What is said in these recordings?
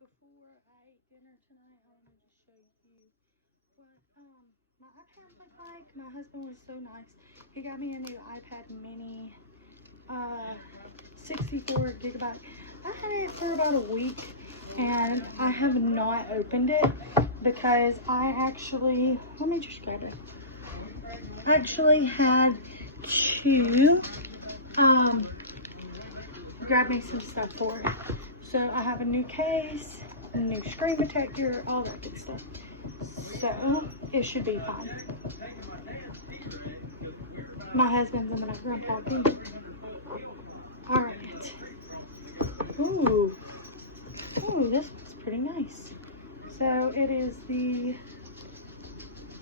before I ate dinner tonight, I wanted to show you what my iPad looked like. My husband was so nice. He got me a new iPad mini, 64 gigabyte. I had it for about a week and I have not opened it because I actually, let me just grab it. I actually had to grab me some stuff for it. So I have a new case, a new screen protector, all that good stuff. So it should be fine. My husband's in the background talking. Alright. Ooh, this one's pretty nice. So it is the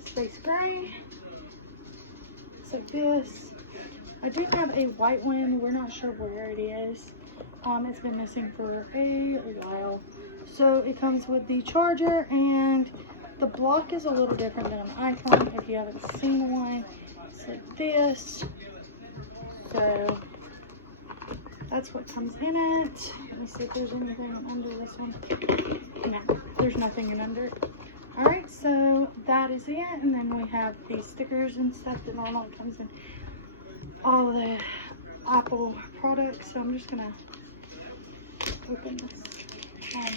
space gray. It's like this. I do have a white one. We're not sure where it is. It's been missing for a while. So it comes with the charger, and the block is a little different than an iPhone. If you haven't seen one, it's like this. So that's what comes in it. Let me see if there's anything under this one. No, there's nothing under it. Alright, so that is it. And then we have these stickers and stuff that normally comes in all the Apple products. So I'm just gonna open this top.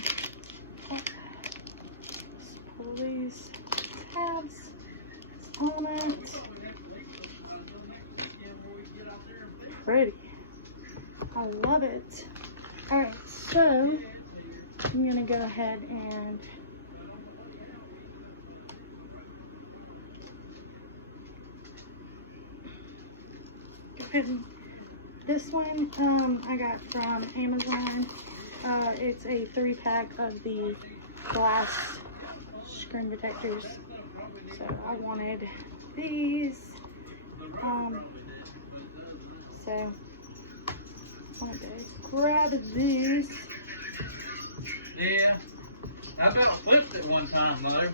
Just pull these tabs on it. Pretty. I love it. Alright, so I'm gonna go ahead and this one I got from Amazon. It's a 3-pack of the glass screen protectors. So I wanted these. So I'm gonna grab these. Yeah, I about flipped it one time though.